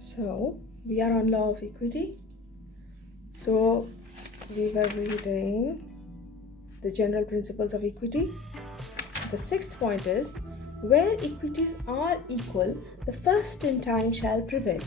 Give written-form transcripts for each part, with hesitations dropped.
So, we are on law of equity. So, we were reading the general principles of equity. The sixth point is, where equities are equal, the first in time shall prevail.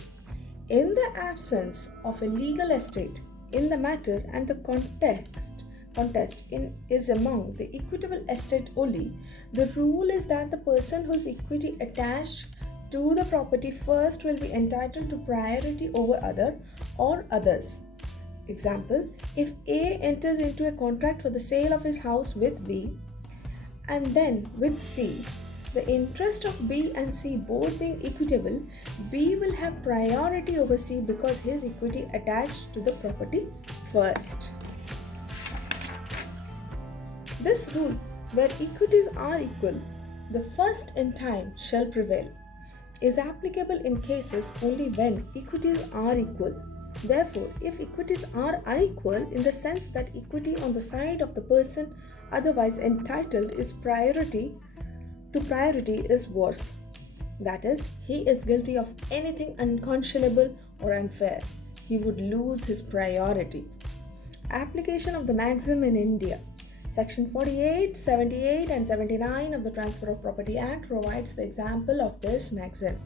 In the absence of a legal estate in the matter and the contest is among the equitable estate only, the rule is that the person whose equity attached to the property first will be entitled to priority over other or others. Example, if A enters into a contract for the sale of his house with B and then with C, the interest of B and C both being equitable, B will have priority over C because his equity attached to the property first. This rule, where equities are equal, the first in time shall prevail, is applicable in cases only when equities are equal. Therefore, if equities are unequal in the sense that equity on the side of the person otherwise entitled is priority is worse. That is, he is guilty of anything unconscionable or unfair. He would lose his priority. Application of the maxim in India. Section 48, 78 and 79 of the Transfer of Property Act provides the example of this maxim.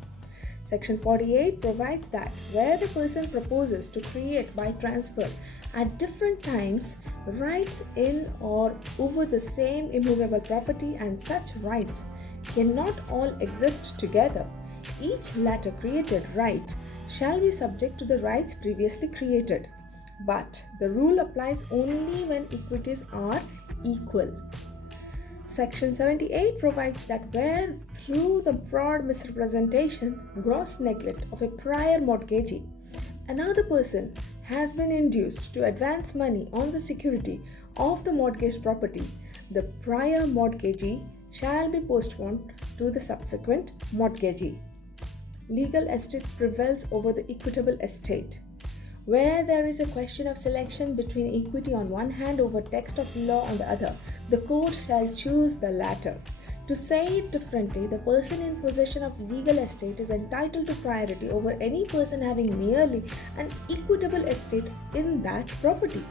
Section 48 provides that where the person proposes to create by transfer at different times rights in or over the same immovable property and such rights cannot all exist together, each latter created right shall be subject to the rights previously created. But the rule applies only when equities are equal. Section 78 provides that where through the fraud, misrepresentation, gross neglect of a prior mortgagee, another person has been induced to advance money on the security of the mortgaged property, the prior mortgagee shall be postponed to the subsequent mortgagee. Legal estate prevails over the equitable estate. Where there is a question of selection between equity on one hand over text of law on the other, the court shall choose the latter. To say it differently, the person in possession of legal estate is entitled to priority over any person having merely an equitable estate in that property.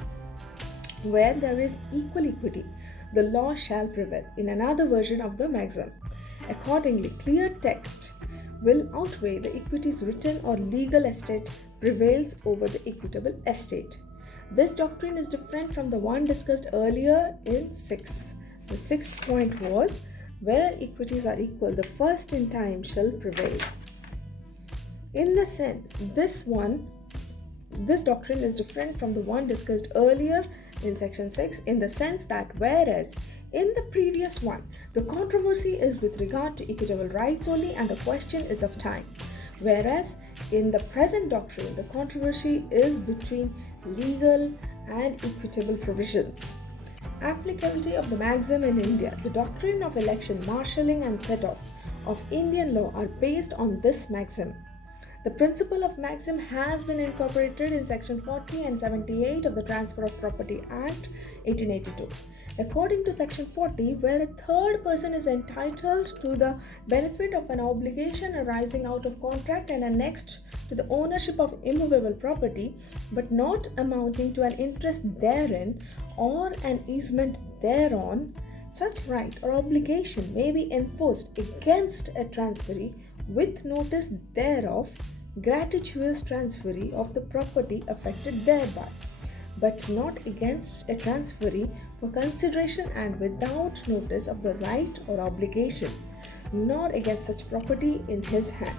Where there is equal equity, the law shall prevail. In another version of the maxim, accordingly, clear text will outweigh the equities written or legal estate prevails over the equitable estate. This doctrine is different from the one discussed earlier in 6. The sixth point was, where equities are equal, the first in time shall prevail. In the sense, this doctrine is different from the one discussed earlier in section 6 in the sense that whereas in the previous one, the controversy is with regard to equitable rights only and the question is of time, whereas in the present doctrine, the controversy is between legal and equitable provisions. Applicability of the maxim in India. The doctrine of election, marshalling and set-off of Indian law are based on this maxim. The principle of maxim has been incorporated in section 40 and 78 of the Transfer of Property Act 1882. According to section 40, where a third person is entitled to the benefit of an obligation arising out of contract and annexed to the ownership of immovable property, but not amounting to an interest therein or an easement thereon, such right or obligation may be enforced against a transferee with notice thereof, gratuitous transferee of the property affected thereby, but not against a transferee for consideration and without notice of the right or obligation, nor against such property in his hand.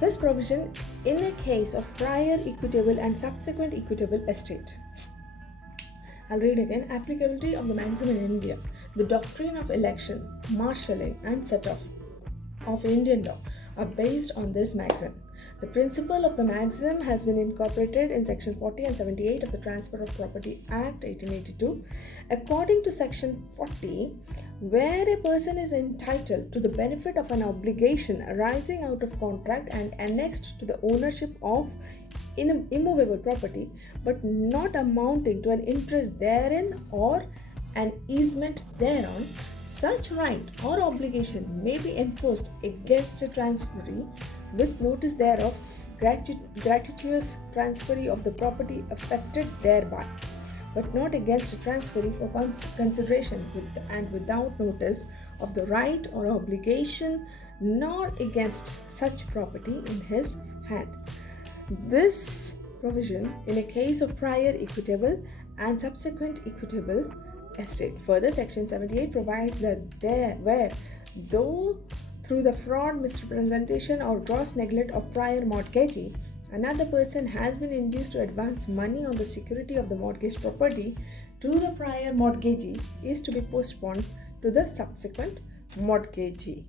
This provision in a case of prior equitable and subsequent equitable estate. I'll read again. Applicability of the maxim in India. The doctrine of election, marshalling and set-off of Indian law are based on this maxim. The principle of the maxim has been incorporated in section 40 and 78 of the Transfer of Property Act 1882. According to section 40, where a person is entitled to the benefit of an obligation arising out of contract and annexed to the ownership of immovable property, but not amounting to an interest therein or an easement thereon, such right or obligation may be enforced against a transferee with notice thereof gratuitous transferee of the property affected thereby, but not against a transferee for consideration and without notice of the right or obligation, nor against such property in his hand. This provision in a case of prior equitable and subsequent equitable estate. Further, Section 78 provides that though through the fraud, misrepresentation, or gross neglect of prior mortgagee, another person has been induced to advance money on the security of the mortgaged property to the prior mortgagee, is to be postponed to the subsequent mortgagee.